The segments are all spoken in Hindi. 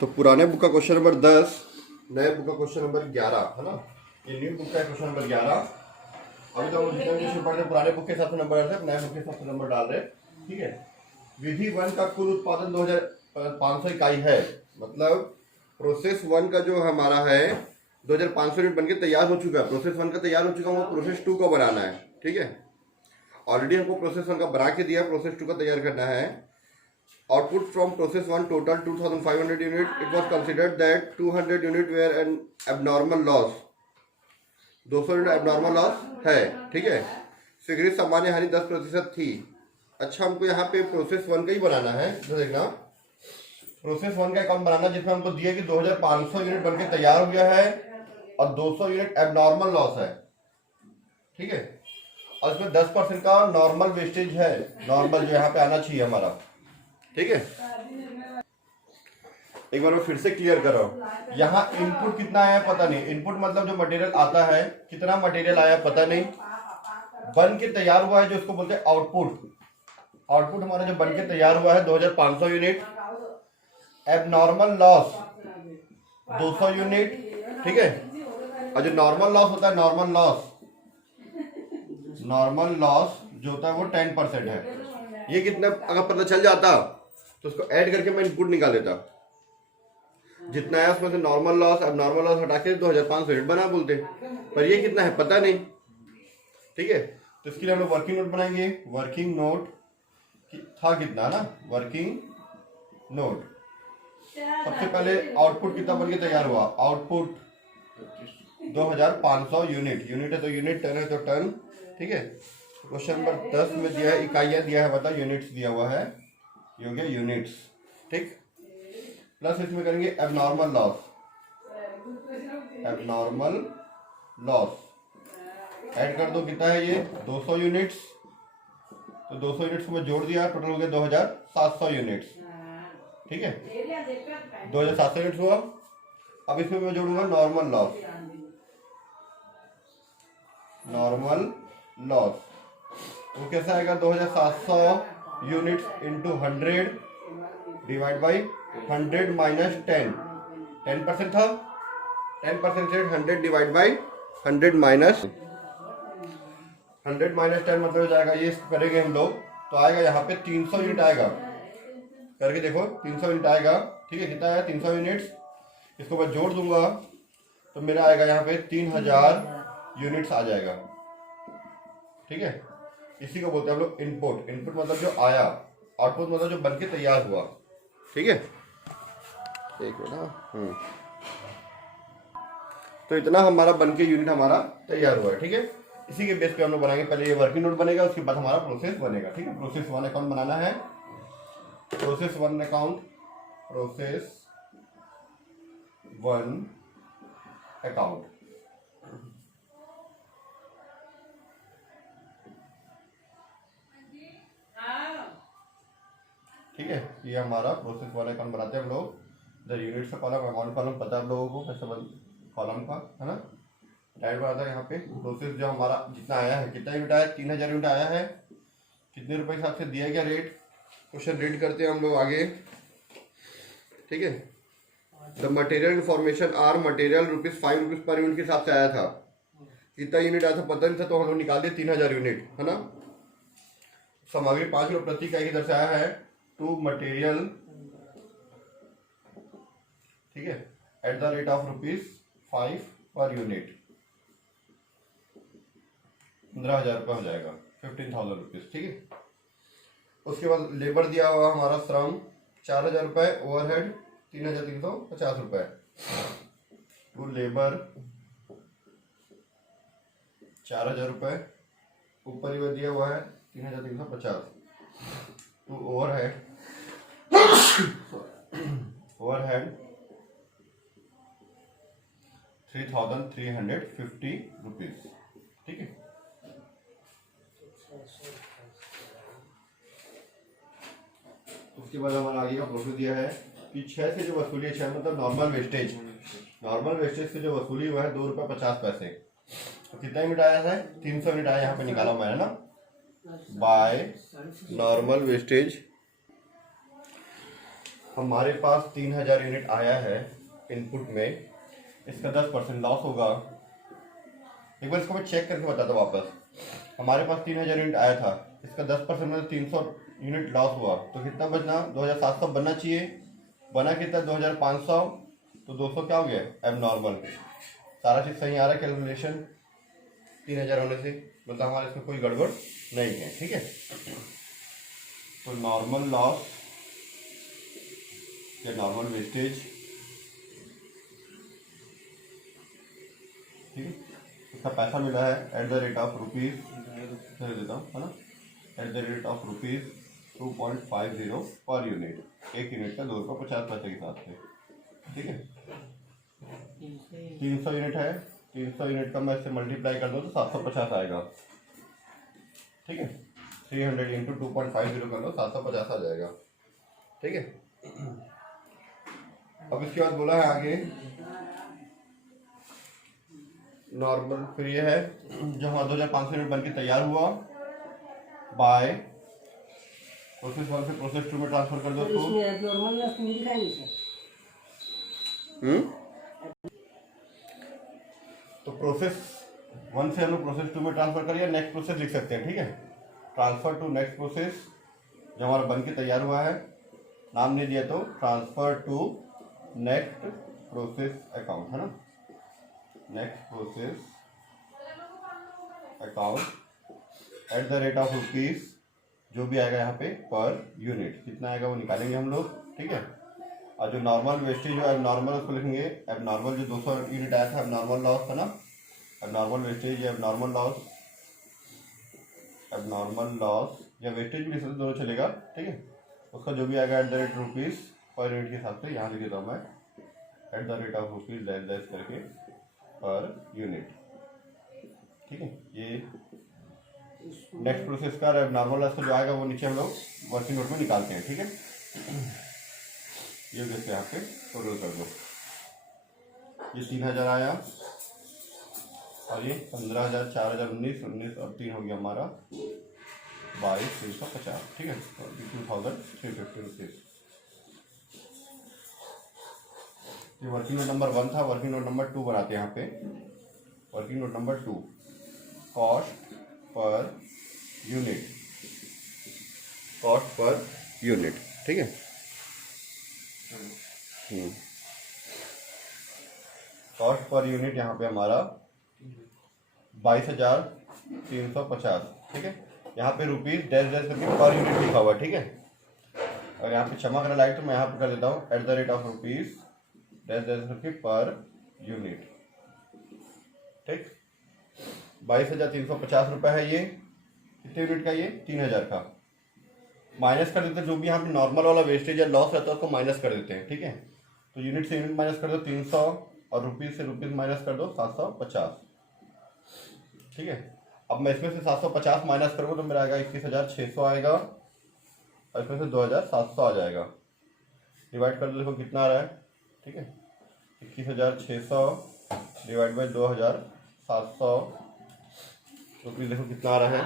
तो पुराने बुक का क्वेश्चन नंबर 10, नए बुक का क्वेश्चन नंबर 11 है ना। ये न्यू बुक का क्वेश्चन नंबर 11। अभी तो हम जितने भी पढ़ रहे पुराने बुक के हिसाब से नंबर डाल रहे, नए बुक के हिसाब से नंबर डाल रहे। ठीक है। विधि 1 का कुल उत्पादन 2500 इकाई है। मतलब प्रोसेस 1 का जो हमारा है 2500 यूनिट बनके तैयार हो चुका है। प्रोसेस 1 का तैयार हो चुका है, वो प्रोसेस 2 का बनाना है। ठीक है। ऑलरेडी हमको प्रोसेस 1 का बना के दिया, प्रोसेस 2 का तैयार करना है। Output from process 1 total 2500 unit. It was considered that 200 unit were an abnormal loss. 200 unit abnormal loss है। ठीक है। स्वीकृत सामान्य हानि 10% थी। अच्छा, हमको यहाँ पे प्रोसेस 1 का ही बनाना है। तो देखना, प्रोसेस 1 का अकाउंट बनाना जिसमें हमको दिया कि 2500 यूनिट बनके तैयार हो गया है और 200 यूनिट एबनॉर्मल लॉस है। ठीक है। और इसमें 10% का नॉर्मल वेस्टेज है। नॉर्मल जो यहाँ पे आना चाहिए हमारा। ठीक है। एक बार मैं फिर से क्लियर कर रहा हूं। यहाँ इनपुट कितना आया पता नहीं। इनपुट मतलब जो मटेरियल आता है, कितना मटेरियल आया पता नहीं। बन के तैयार हुआ है जो उसको बोलते हैं आउटपुट। आउटपुट हमारा जो बन के तैयार हुआ है 2500 यूनिट। Abnormal loss 200 unit. ठीक है। और जो नॉर्मल लॉस होता है, नॉर्मल लॉस जो होता है वो 10% है। ये कितना अगर पता चल जाता तो उसको ऐड करके मैं इनपुट निकाल लेता। जितना है उसमें से नॉर्मल लॉस, अब नॉर्मल लॉस हटा के 2500 यूनिट बना बोलते, पर ये कितना है पता नहीं। ठीक है। तो इसके लिए हम लोग वर्किंग नोट बनाएंगे। वर्किंग नोट था कितना ना, वर्किंग नोट। सबसे पहले आउटपुट कितना बन के तैयार हुआ, आउटपुट 2500 यूनिट। यूनिट है तो यूनिट, टन है तो टन। ठीक है। क्वेश्चन नंबर 10 में दिया है इकाइयां दिया है, मतलब यूनिट्स दिया हुआ है, ये हो गया यूनिट्स। ठीक। प्लस इसमें करेंगे abnormal loss. Abnormal loss add कर दो, कितना है ये 200 यूनिट्स। तो 200 यूनिट्स को मैं जोड़ दिया, टोटल हो गया 2700 यूनिट्स। ठीक है। 2700 यूनिट्स हुआ। अब इसमें मैं जोड़ूंगा नॉर्मल लॉस। नॉर्मल लॉस वो कैसा आएगा, 2700 units into 100 divide by 100 minus 10% था। 10% से 100 डिवाइड बाई 100 माइनस 10 मतलब हो जाएगा, ये करेंगे हम लोग तो आएगा यहाँ पे 300 यूनिट आएगा। करके देखो 300 यूनिट आएगा। ठीक है। कितना है 300 यूनिट्स। इसको मैं जोड़ दूंगा तो मेरा आएगा यहाँ पे 3000 यूनिट्स आ जाएगा। ठीक है। इसी को बोलते हैं हम लोग इनपुट। इनपुट मतलब जो आया, आउटपुट मतलब जो बनके तैयार हुआ। ठीक है। एक मिनट। तो इतना हमारा बनके यूनिट हमारा तैयार हुआ है। ठीक है। इसी के बेस पे हम लोग बनाएंगे। पहले ये वर्किंग नोट बनेगा, उसके बाद हमारा प्रोसेस बनेगा। ठीक है। प्रोसेस 1 अकाउंट बनाना है। Process 1 account, process 1 account. ठीक है। ये हमारा प्रोसेस 1 अकाउंट बनाते हैं हम लोग। इधर यूनिट्स का कॉलम, अकाउंट कॉलम पता है आप लोगों को कैसे कॉलम का, है ना। डायरेक्ट बनाता है यहाँ पे। प्रोसेस जो हमारा जितना आया है, कितना यूनिट आया, 3000 यूनिट आया है। कितने रुपए के हिसाब से दिया गया रेट, क्वेश्चन रीड करते हैं हम लोग आगे। ठीक है। The material information are material ₹5 per unit के हिसाब से आया था। कितना यूनिट आया था पता नहीं था, तो हम लोग निकाल दिए 3000 यूनिट, है ना। सामग्री 5 रुपये प्रति इकाई की दर से आया है टू मटेरियल। ठीक है। Eight the rate of ₹5 per unit 15,000 रुपये हो जाएगा, 15,000 रुपीज। ठीक है। उसके बाद लेबर दिया हुआ हमारा श्रम 4000 रुपये, ओवरहेड 3350 रुपये। टू लेबर 4000 रुपये, ऊपर ही दिया हुआ है 3350। To overhead 3350 rupees. ठीक है। उसके बाद हमारा आगे का प्रोसेस दिया है कि 6 से जो वसूली है, 6 मतलब नॉर्मल वेस्टेज। नॉर्मल वेस्टेज से जो वसूली हुआ है ₹2.50। तो कितना यूनिट आया है, 300 यूनिट आया, यहाँ पे निकाला मैंने ना, बाय नॉर्मल वेस्टेज हमारे पास 3000 यूनिट आया है इनपुट में, इसका 10% लॉस होगा। एक बार इसको मैं चेक करके बताता हूँ वापस। हमारे पास 3000 यूनिट आया था, इसका 10% मतलब 300 यूनिट लॉस हुआ, तो कितना बचना, 2700 बनना चाहिए। बना कितना, 2500, तो 200 क्या हो गया, एब नॉर्मल। सारा चीज़ सही आ रहा है कैलकुलेशन 3000 होने से, मतलब हमारे इसमें कोई गड़बड़ नहीं है। ठीक है, तो नॉर्मल लॉस या नॉर्मल वेस्टेज, ठीक है, इसका पैसा मिला है eight the rate of rupees, देता हूँ है ना, eight the rate of rupees 2.50 per unit. एक यूनिट का 2 रुपये 50 पैसे के हिसाब से। ठीक है, 300 यूनिट है, 300 यूनिट का मैं इससे मल्टीप्लाई कर दूँ तो 750 आएगा। ठीक है, 300 इंटू 2.50 कर लो, 750 आ जाएगा। ठीक है, अब इसके बाद बोला है आगे नॉर्मल। फिर ये है जो हमारा 2500 यूनिट बन के तैयार हुआ, बाय प्रोसेस 1 से प्रोसेस 2 में ट्रांसफर कर दो उसको। तो प्रोसेस 1 से हम लोग प्रोसेस 2 में ट्रांसफर करिए, नेक्स्ट प्रोसेस लिख सकते हैं। ठीक है, ट्रांसफर टू नेक्स्ट प्रोसेस जो हमारा बन के तैयार हुआ है, नाम नहीं दिया तो transfer to next process account, है ना, next process account at the rate of rupees, जो भी आएगा यहाँ पे पर यूनिट कितना आएगा वो निकालेंगे हम लोग। ठीक है, और जो नॉर्मल वेस्टेज जो एब नॉर्मल उसको लिखेंगे, एब नॉर्मल जो 200 यूनिट आया था एब नॉर्मल लॉस था ना, एब नॉर्मल वेस्टेज या एब नॉर्मल लॉस, एब नॉर्मल लॉस या वेस्टेज भी लिख सकते, दोनों चलेगा। ठीक है, उसका जो भी आएगा eight the rate rupees per unit के हिसाब से यहाँ लिख देता हूँ मैं, eight the rate of rupees less करके पर यूनिट। ठीक है, ये नेक्स्ट प्रोसेस का नॉर्मल लॉस जो आएगा वो नीचे हम लोग वर्किंग नोट में निकालते हैं। ठीक है, ये देखते हैं यहाँ पे टोटल कर दो, ये 3000 आया और ये 15000, 4000, 19 और 3 हो गया हमारा 22,350। ठीक है, 2350 रुपीज़। ये वर्किंग नोट नंबर 1 था। वर्किंग नोट नंबर 2 बनाते हैं यहाँ पे। Working note number 2, cost per unit, cost per unit. ठीक है, कॉस्ट पर यूनिट यहाँ पे हमारा 22,350। ठीक है, यहाँ पे रुपीज़ डैश डैश करके पर यूनिट लिखा हुआ है। ठीक है, और यहाँ पे क्षमा करना लाइक तो मैं यहाँ पे कर देता हूँ eight the rate of rupees dash dash करके पर यूनिट। ठीक, 22,350 रुपये है ये। कितने यूनिट का, ये 3000 का। माइनस कर देते हैं, जो भी यहाँ पे नॉर्मल वाला वेस्टेज या लॉस रहता है उसको माइनस कर देते हैं। ठीक है, तो यूनिट से यूनिट माइनस कर दो 300 और रुपीज़ से रुपीज़ माइनस कर दो 750। ठीक है, अब मैं इसमें से 750 माइनस करूँगा तो मेरा आएगा 21,600 आएगा और इसमें से 2,700 आ जाएगा। डिवाइड कर दो, देखो कितना आ रहा है। ठीक है, 21,600 डिवाइड बाई 2,700 रुपीज़, देखो कितना आ रहा है।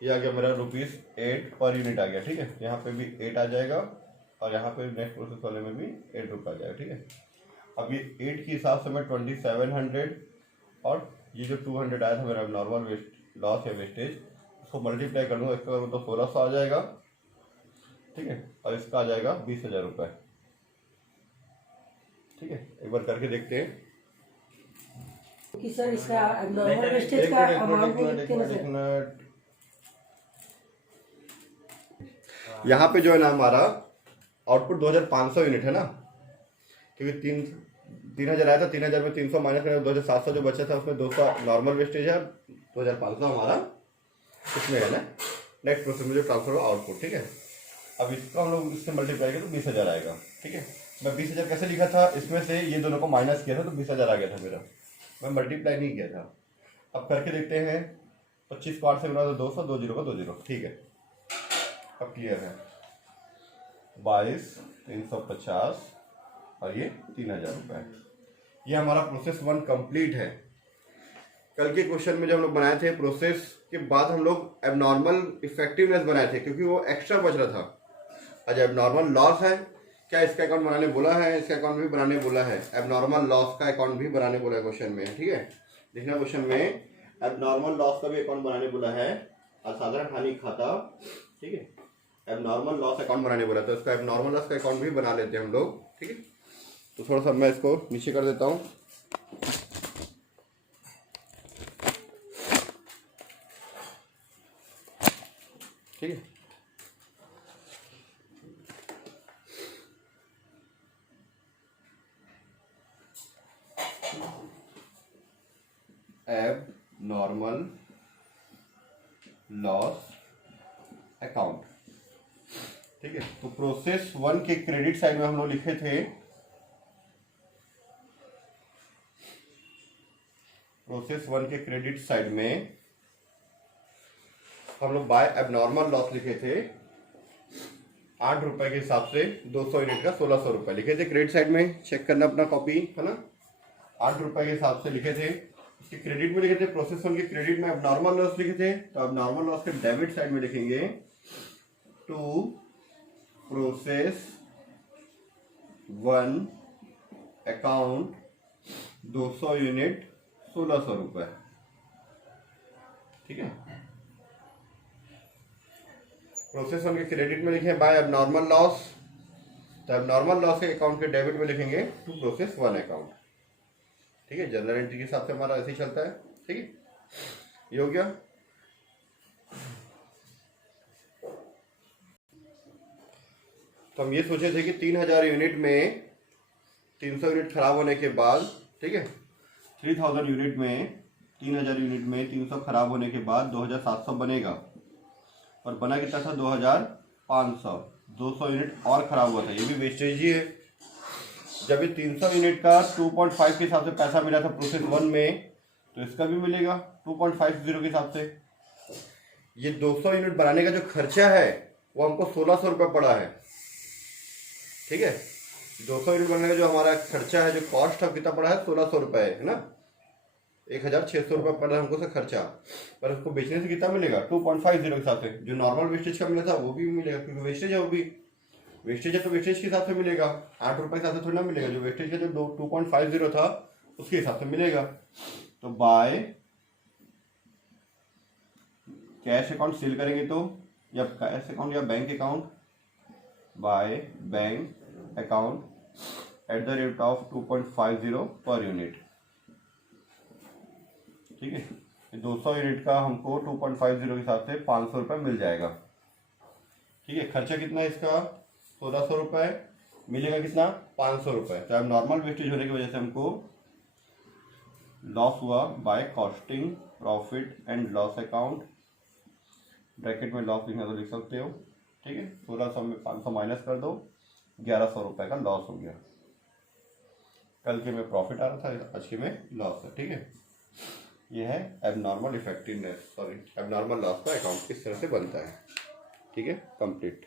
ये आ गया मेरा ₹8 पर यूनिट आ गया। ठीक है, यहाँ पे भी 8 आ जाएगा और यहाँ पे नेक्स्ट प्रोसेस वाले में भी 8 रुपये आ जाएगा। ठीक है, अब ये 8 के हिसाब से मैं 2700 और ये जो 200 आया था मेरा नॉर्मल वेस्ट लॉस या वेस्टेज, उसको मल्टीप्लाई कर दूँगा, इसका तो 1600 आ जाएगा। ठीक है, और इसका आ जाएगा 20,000 रुपये। ठीक है, एक बार करके देखते हैं कि सर इसका नॉर्मल वेस्टेज का अमाउंट यहाँ पे जो है ना हमारा आउटपुट 2500 यूनिट है ना, क्योंकि 3000 आया था, 3000 में 300 माइनस करें 2700 जो बचा था उसमें 200 नॉर्मल वेस्टेज है, 2500 हमारा इसमें है ना नेक्स्ट प्रोसेस में जो ट्रांसफर हुआ आउटपुट। ठीक है, अब इसको हम लोग इससे मल्टीप्लाई करें तो 20,000 आएगा। ठीक है, मैं 20,000 कैसे लिखा था, इसमें से ये दोनों को माइनस किया था तो 20,000 आ गया था मेरा, मैं मल्टीप्लाई नहीं किया था। अब करके देखते हैं, 25 को 8 से मिला तो 200, 2 0 को 2 0। ठीक है, अब क्लियर है, 22,350 और ये 3000 रुपये। ये हमारा प्रोसेस 1 कंप्लीट है। कल के क्वेश्चन में जब हम लोग बनाए थे प्रोसेस के बाद हम लोग एबनॉर्मल इफेक्टिवनेस बनाए थे क्योंकि वो एक्स्ट्रा बच रहा था। आज एबनॉर्मल लॉस है, क्या इसका अकाउंट बनाने बोला है, इसका अकाउंट भी बनाने बोला है, एबनॉर्मल लॉस का अकाउंट भी बनाने बोला है क्वेश्चन में। ठीक है, देखना क्वेश्चन में एबनॉर्मल लॉस का भी अकाउंट बनाने बोला है, असाधारण हानि खाता। ठीक है, एबनॉर्मल लॉस अकाउंट बनाने बोला, तो इसका एबनॉर्मल लॉस का अकाउंट भी बना लेते हैं हम लोग। ठीक है, तो थोड़ा सा मैं इसको नीचे कर देता हूँ। ठीक है, एबनॉर्मल लॉस अकाउंट। ठीक है, तो प्रोसेस 1 के क्रेडिट साइड में हम लोग लिखे थे, प्रोसेस 1 के क्रेडिट साइड में हम लोग बाय एबनॉर्मल लॉस लिखे थे 8 रुपए के हिसाब से 200 यूनिट का 1600 रुपए लिखे थे क्रेडिट साइड में। चेक करना अपना कॉपी, है ना। 8 रुपए के हिसाब से लिखे थे, उसके क्रेडिट में लिखे थे। प्रोसेस 1 के क्रेडिट में एबनॉर्मल लॉस लिखे थे, तो एबनॉर्मल लॉस के डेबिट साइड में लिखेंगे टू प्रोसेस 1 अकाउंट 200 यूनिट 1600 रुपए। ठीक है, प्रोसेस 1 के क्रेडिट में लिखे बाय एबनॉर्मल लॉस, तो एबनॉर्मल लॉस के अकाउंट के डेबिट में लिखेंगे टू प्रोसेस 1 अकाउंट। ठीक है, जनरल एंट्री के हिसाब से हमारा ऐसे ही चलता है। ठीक है, ये हो गया। तो हम ये सोचे थे कि 3000 यूनिट में 300 यूनिट खराब होने के बाद, ठीक है, 3000 यूनिट में 3000 यूनिट में 300 खराब होने के बाद 2700 बनेगा, और बना कितना था 2500। 200 यूनिट और खराब हुआ था, ये भी वेस्टेज ही है। जब ये 300 यूनिट का 2.5 के हिसाब से पैसा मिला था प्रोसेस 1 में, तो इसका भी मिलेगा 2.50 के हिसाब से। ये 200 यूनिट बनाने का जो खर्चा है वो हमको 1600 रुपये पड़ा है। ठीक है, 200 यूनिट बनाने का जो हमारा खर्चा है, जो कॉस्ट है, कितना पड़ा है 1600 रुपये, है ना। 1600 रुपये पड़ा हमको से खर्चा, पर उसको बेचने से कितना मिलेगा 2.50 के हिसाब से। जो नॉर्मल वेस्टेज का मिला था वो भी मिलेगा, क्योंकि वेस्टेज है, वो भी वेस्टेज है, तो वेस्टेज के हिसाब से मिलेगा। 8 रुपये के हिसाब से थोड़ी ना मिलेगा, जो वेस्टेज है जो 2.50 था उसके हिसाब से मिलेगा। तो बाय कैश अकाउंट सेल करेंगे तो, या कैश अकाउंट या bank account, by bank account at the rate of 2.50 per unit. ठीक है, 200 यूनिट का हमको 2.50 के हिसाब से 500 रुपये मिल जाएगा। ठीक है, खर्चा कितना है इसका 1600 रुपये, मिलेगा कितना 500 रुपये। तो अब नॉर्मल वेस्टेज होने की वजह से हमको लॉस हुआ by costing profit and loss account, bracket में लॉस लिखना तो लिख सकते हो। ठीक है, 1600 में 500 माइनस कर दो, 1100 रुपये का लॉस हो गया। कल के में प्रॉफिट आ रहा था, आज के में लॉस है। ठीक है, ये है abnormal effectiveness, sorry abnormal loss का अकाउंट किस तरह से बनता है। ठीक है, कंप्लीट।